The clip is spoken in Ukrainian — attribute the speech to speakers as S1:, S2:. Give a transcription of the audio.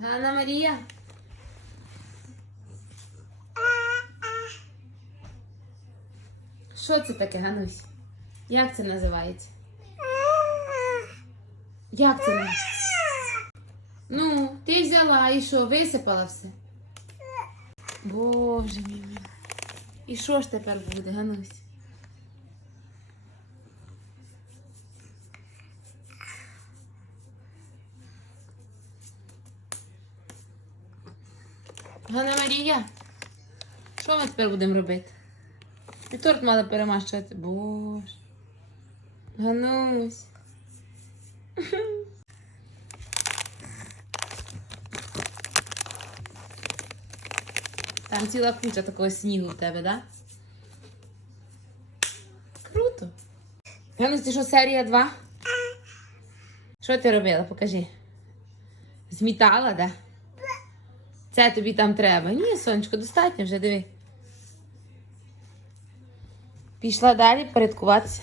S1: Ганна Марія. Що це таке, Ганусь? Як це називається? Як це називається? Ну, ти взяла і що, висипала все? Боже мій. І що ж тепер буде, Ганусь? Ганна Марія, що ми тепер будемо робити? І торт мала перемащувати. Боже. Ганусь. Там ціла куча такого снігу в тебе, да? Круто. Ганусь, ти що, серія 2? Що ти робила? Покажи. Змітала, да? Це тобі там треба. Ні, сонечко, достатньо вже, диви. Пішла далі порядкуватися.